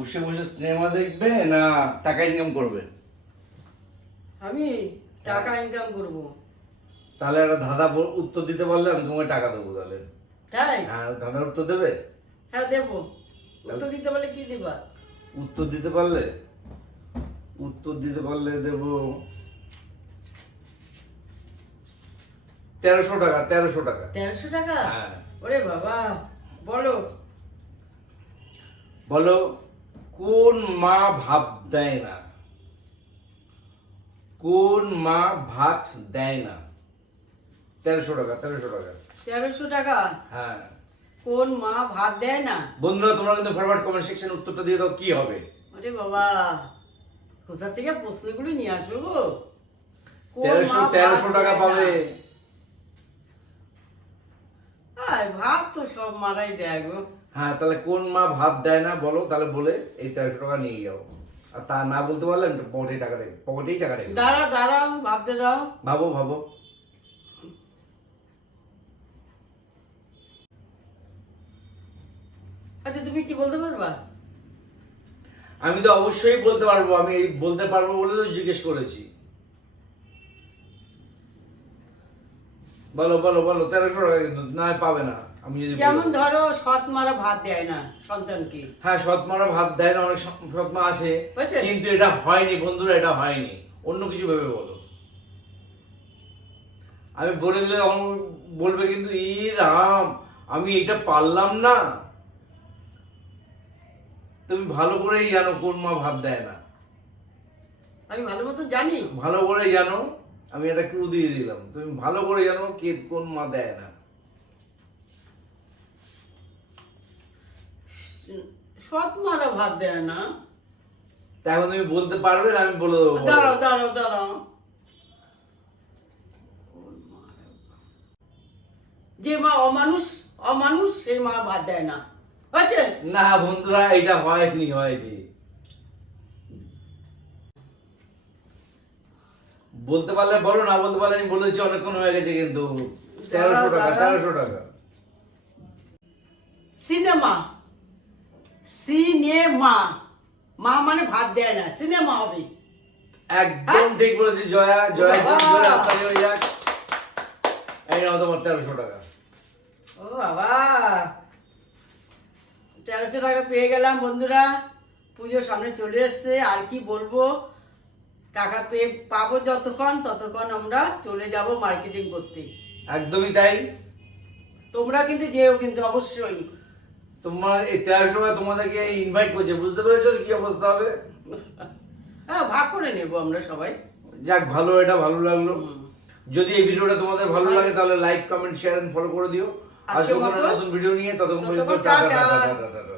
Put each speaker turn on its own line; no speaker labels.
বসে বসে সিনেমা দেখবে না টাকা ইনকাম করবে?
আমি টাকা ইনকাম করব।
তাহলে একটা ধাঁধা বল- উত্তর দিতে পারলে আমি তোমাকে টাকা দেবো তাহলে।
তাই?
হ্যাঁ ধাঁধার উত্তর দেবে?
হ্যাঁ দেবো। উত্তর দিতে পারলে কি দিবা?
উত্তর দিতে পারলে? উত্তর দিতে পারলে দেব তেরোশো টাকা তেরোশো টাকা।
তেরোশো টাকা?
হ্যাঁ।
ওরে বাবা বলো।
বলো কোন মা ভাত দেয় না? কোন মা ভাত দেয় না? তেরোশো টাকা তেরোশো টাকা।
তেরোশো টাকা?
হ্যাঁ।
কোন মা ভাত দেয় না?
বন্ধুরা তোমরা কিন্তু ফরওয়ার্ড কমেন্ট সেকশন উত্তরটা দিয়ে দাও কি হবে?
ওরে বাবা কোথা থেকে প্রশ্নগুলো নিয়ে আসব
তেরোশো তেরোশো টাকা পাবে।
আয়, ভাত তো সব মারাই দেয় গো।
হ্যাঁ তাহলে কোন মা ভাত দেয় না বলো তাহলে বলে এই তেরোশো টাকা নিয়ে যাও। আর তা না বলতে পারলে আমি পকেটেই টাকা রেখে পকেটেই টাকা রেখে
দাঁড়াও দাঁড়াও ভাবতে দাও।
ভাবো ভাবো।
আচ্ছা তুমি কি বলতে পারবা?
আমি তো অবশ্যই বলতে পারব আমি বলতে পারব বলে তো জিজ্ঞেস করেছি। বলো বলো বলো তেরোশো টাকা কিন্তু না পাবে না। আমি যদি
যেমন ধরো সৎ মারা ভাত দেয় না সন্তানকে।
হ্যাঁ ভাত দেয় না অনেক সৎ- আছে কিন্তু এটা হয়নি বন্ধুরা এটা হয়নি। অন্য কিছু ভেবে বলো। আমি বলে দিলে তখন বলবে কিন্তু ই রাম আমি এটা পারলাম না। তুমি ভালো করেই জানো কোন মা ভাত দেয় না।
আমি ভালো মতো জানি।
ভালো করে জানো। আমি একটা ক্লু দিয়ে দিলাম। তুমি ভালো করে জানো কে কোন মা দেয় না।
সৎ মারা ভাত দেয় না।
তুমি বলতে পারবে না আমি বলে দেবো
দাঁড়াও দাঁড়াও দাঁড়াও। যে মা অমানুষ অমানুষ সেই মা ভাত দেয় না। হয়েছে?
না বন্ধুরা এটা হয়নি হয়নি। বলতে পারলে বলো না বলতে পারলে আমি বলেছি অনেকক্ষণ হয়ে গেছে কিন্তু। তেরোশো টাকা তেরোশো টাকা।
সিনেমা। সিনেমা। মা মানে ভাত দেয় না সিনেমা হবে।
একদম ঠিক বলেছি জয়া জয়া হাততালি হয়ে যাক। এই নাও তোমার তেরোশো টাকা।
ও বাবা! তেরোশো টাকা পেয়ে গেলাম বন্ধুরা। পুজোর সামনে চলে এসছে আর কি বলব? টাকা পেয়ে পাবো যতক্ষণ ততক্ষণ আমরা চলে যাব মার্কেটিং করতে।
একদমই তাই।
তোমরা কিন্তু যেও কিন্তু অবশ্যই।
তোমার তেরোশো টাকা তোমাদেরকে ইনভাইট করছে বুঝতে পেরেছ কি অবস্থা হবে?
হ্যাঁ ভাগ করে নেব আমরা সবাই।
যাক ভালো এটা ভালো লাগল। যদি এই ভিডিওটা তোমাদের ভালো লাগে তাহলে like comment share and follow করে দিও।
মতো
নতুন ভিডিও নিয়ে ততক্ষণ পর্যন্ত। টাটা টাটা টাটা।